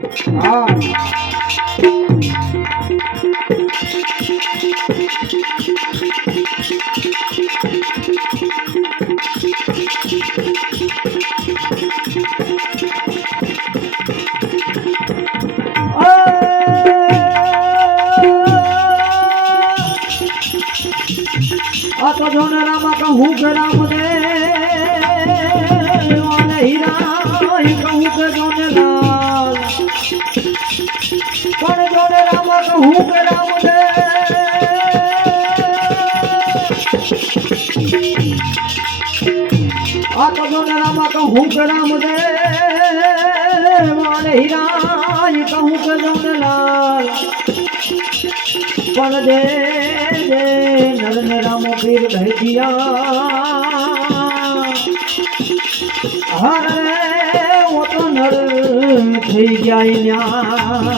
હા આ તો જોને રામા કહું કે રામ દે અને હીરા કહું કે જોને લાલ પણ જોને રામા કહું કે રામ દે આ તો જોને રામા કહું કે રામ દે અને હીરા કહું કે જોને લાલ પણ દે દે નર ને રામો પીર ભૈયા હરે ઓ તો નર થઈ જાય ન્યા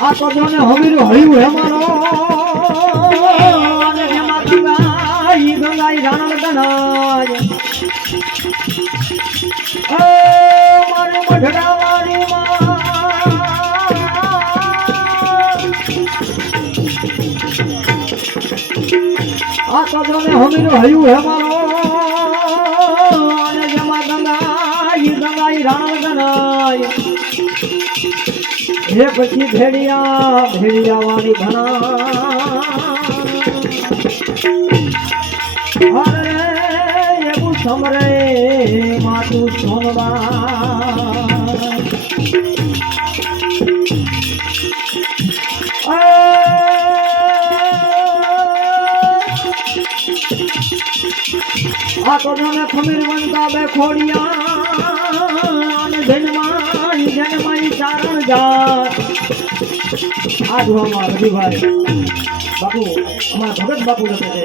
આ તો જોને હવીરું હળ્યું હે મારો અને એમાં ગંગાઈ ગંગાઈ રાણ ગણાય મારું મઢડા વાળી આ તો જોને હવીરું હળ્યું હે મારો અને એમાં ગંગાઈ ગંગાઈ રાણ ગણાય હે પછી ભેડિયા ભેડિયા વાળી ઘણા અરે એવું સમરે માતું સોનવા આ તો જાણે ખમીર વનતા બે ખોડિયા અને જન્માઈ ચારણ જાત આ દુહામાં રવિભાઈ બાપુ અમારા ભગત બાપુ લખે છે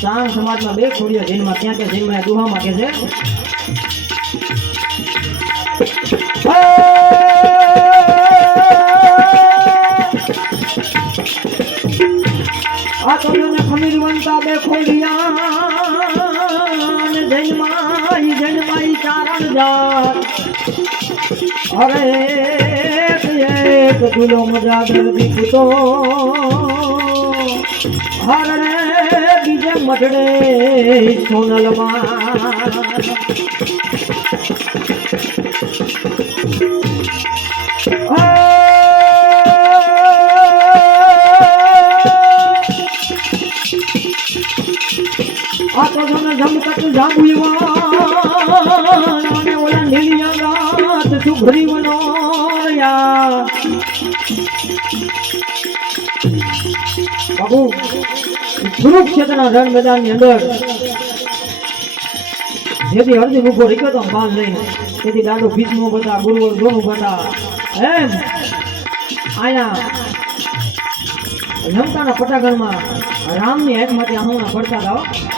ચારણ સમાજમાં બે ખોડિયા જૈનમાં ક્યાં ક્યાં જૈનમાં દુહામાં કે છે આ તો ખમીર વનતા બે ખોડિયા જન્માઈ ચારણ જાત અરે એક ધૂલો મજા દર્દી કૂતો હરે બીજે મઢડે સોનલમાં આ તો જોને જમકટ જાંબુવા અને ઓલા નીલિયા ગાત સુભરી વનોયા બાબુ કુરુક્ષેત્રના રણ મેદાનની અંદર જેથી અર્જુન ઉભો રહ્યો તો બાણ લઈને તેથી દાદો ભીષ્મો બધા ગુરુવર દ્રોણ બધા એમ આયા લંકાના પટાગણમાં રામની હેઠમાંથી આહુણા પડતા હતા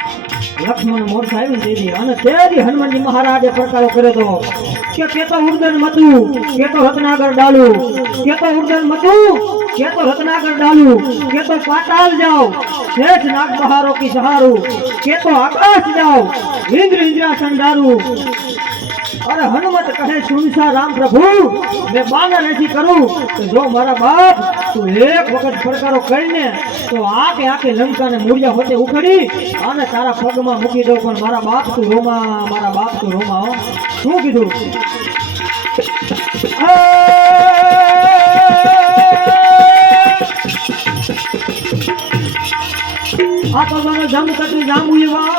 લક્ષ્મણ મોરસા આવી તેથી અને તેથી હનુમાનજી મહારાજે પ્રકારો કર્યો હતો કે કેતો ઉર્દન મતું કેતો રત્નાગર ડાલુ કેતો ઉર્દન મતું કેતો રત્નાગર ડાલુ કેતો પાતાલ જાઓ શેઠ નાગ બહારો કી સહારો કેતો આકાશ જાઓ ઇન્દ્ર ઇન્દ્રાસન ડાલુ અરે હનુમત કહે સુનસા રામ પ્રભુ मैं बानर ऐसी करूं तो जो मारा बाप तू एक वक्त प्रकारो કરીને તો આકે લંકા ને મૂળિયા હોતે ઉખડી અને તારા પગમાં મૂકી દો પણ મારા બાપ તું રોમા હો શું કીધું આ તો મને જમકટી જાંબુવા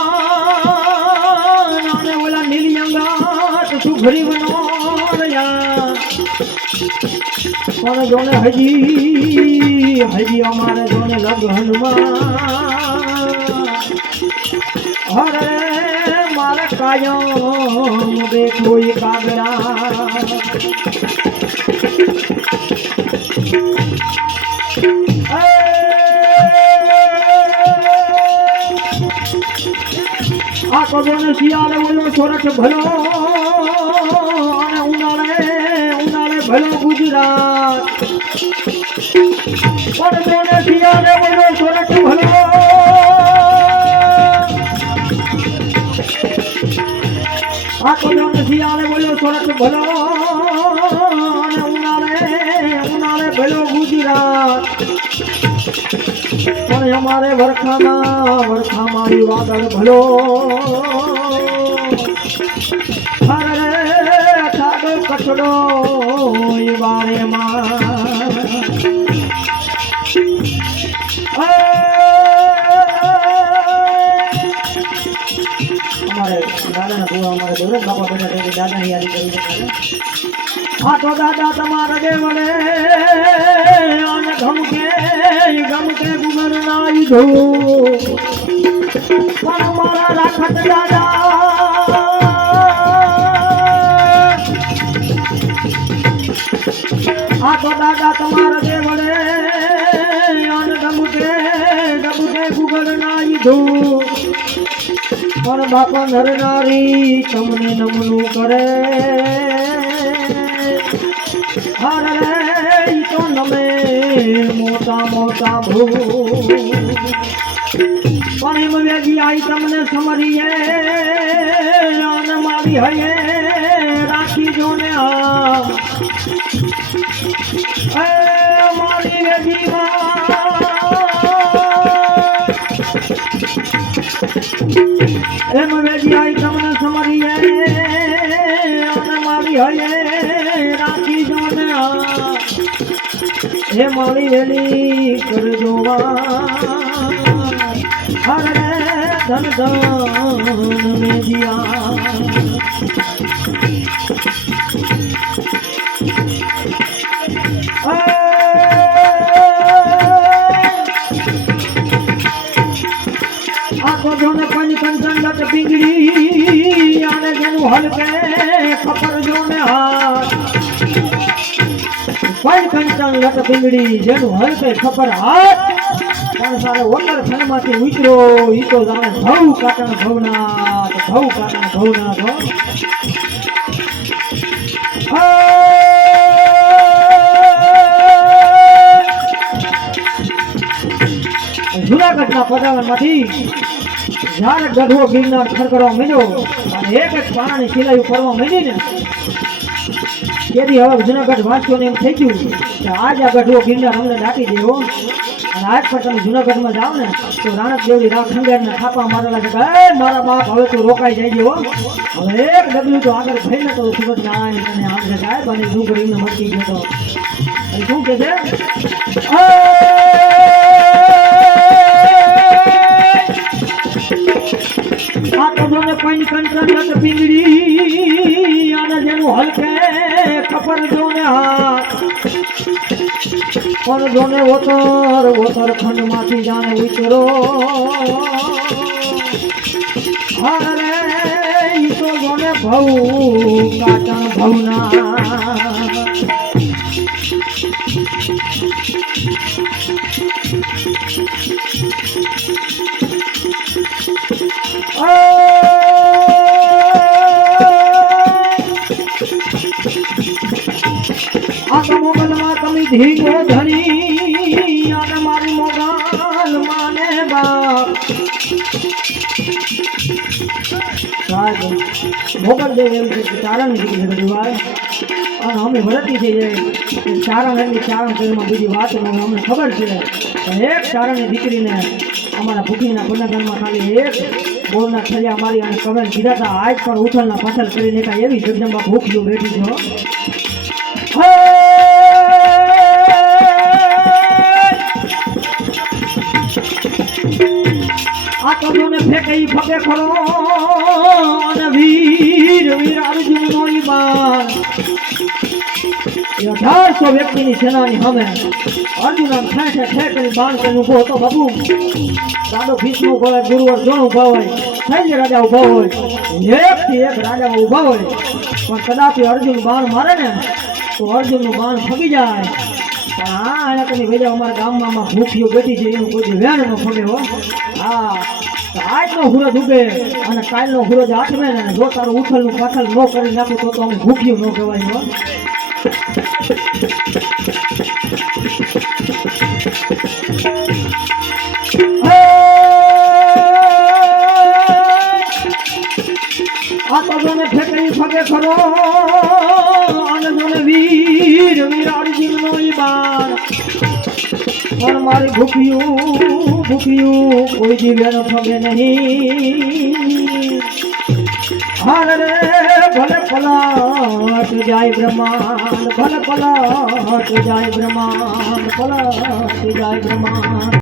અને ઓલા નીલિયંગા તું ઘરી બનો પણ જોને હજી અમારે જોને લગ્નમાં હરે મારે કાયમ દેખો કાગડા આ તો જોને શિયાળે ઓલો સોરઠ ભલો અને ઉનાળે ભલો ગુજરાત ઓ પણ જોને શિયાળે બોલો સોરઠ ભલો આ તો જોને શિયાળે બોલો સોરઠ ભલો અને ઉનાળે ભલો ગુજરાત પણ અમારે વરખામાં વાદળ ભલો ઠાડો કચડો બારે અમારે દાદાના ભૂવા અમારે દોરજ બાપા બેઠા દાદાની યાદી કરી આ તો દાદા તમારા દેવડે અને ગમકે ગુગર ના લીધો પણ મારા રાખત દાદા આ તો દાદા તમારા દેવડે અને ગમકે ગુગર ના લીધો પણ બાપા નર નારી તમને નમનું કરે હરે તો નમે મોટા ભૂ પણ એમ વેગી આઈ તમને સમરીએ અને મારી હૈયે રાખી જો ને મારી વેગી એમ વેગી આઈ તમને સમરીએ અને મારી હૈયે રાખી જો ને હે મારી વેલી કરજો હરે ધન મેજિયા આખો જોને કંચન પીંગડી અને જેનું હલકે ખબર જોને હાથ કંચન લટ પીંગડી જેનું હલકે ખબર હાથ પણ સારો વગર ફનમાંથી ઉતરો ઈ તો જાણે ભવ કાટણ ભવનાથ જુનાગઢના પદાવનમાંથી જ્યારે ગઢવો ગિરનાર ખડખડવા માંડ્યો અને એક પાણાની સિલાઈ ફરવા માંડી ને તેથી હવે જુનાગઢ વાસીઓને એમ થઈ ગયું કે આજ આ ગઢવો ગિરનાર અમને દાટી દેવો અને આજ પણ તમે જુનાગઢમાં જાઓ ને તો રાણક દેવડી ખંડેરને થાપા મારેલા છે કે મારા બાપ હવે તું રોકાઈ જાય હવે એક ડગલું તો આગળ થઈને તો સુરત નારાયણ અને આમ છે સાહેબ અને ડુંગળીને મટકી ગયો તો શું કે છે આ તો જોને કંચન પીંગડી અને જેનું હલકે ખબર જોને હાથ પણ જોને ઓતર ખંડમાંથી જાણે ઉતરો હરે ઈ તો જોને ભવ કાટણ ભવના મોગલમાં તમે ધીંગો ધણી અને મારી મોગલ માને બાપ મોગલ દેવ એમ છે ચારણ દીકરી છે બધી વાત અને અમે વરતી થઈ જાય ચારણ એમની ચારણ શરીરમાં બીજી વાત અમને ખબર છે એક ચારણની દીકરીને અમારા ભૂખીના પુનગરમાં ખાલી એક બોરના થલિયા મારી અને કમેન્ટ કીધા હતા આજ પણ ઉછળના પાછળ કરીને કાંઈ એવી જગદંબા ભૂખ્યું બેઠી છે આ તોને ફેંકઈ ફકે ખરો અને વીર અર્જુન નો બાણ 1800 વ્યક્તિની સેનાની સામે અર્જુન આમ ઠે કરી બાણ કરીને ઉભો હતો બાબુ દાદો ભીષ્મ ઉભો હોય ગુરુ અર્જુન ઉભા હોય સૈન્ય રાજા ઉભા હોય એકથી એક રાજા ઉભા હોય પણ કદાચ અર્જુન બાણ મારે ને તો અર્જુનનું બાણ ફગી જાય પણ અહીંયા કની વૈજા અમારા ગામમાં ભૂખીઓ બેઠી છે એનું કોઈ વેણ ન ફગે હો હા આજનો હુરજ ઉગે અને કાલનો હુરજ આઠમે ને જો તારું ઉથલનું પાથલ ન કરી નાખું તો અમે ભૂખ્યું ન કહેવાય હો આ તો જોને ફેકરી ફગે ખરો અને જોને વીર વિરાટ જીવનો ઈ બાર પણ મારી ભૂખ્યું કોઈ જીવે ન ફગે નહીં હાલ રે ભલે પલટ જાય બ્રહ્માંડ ભલે પલટ જાય બ્રહ્માંડ પલટ જાય બ્રહ્માંડ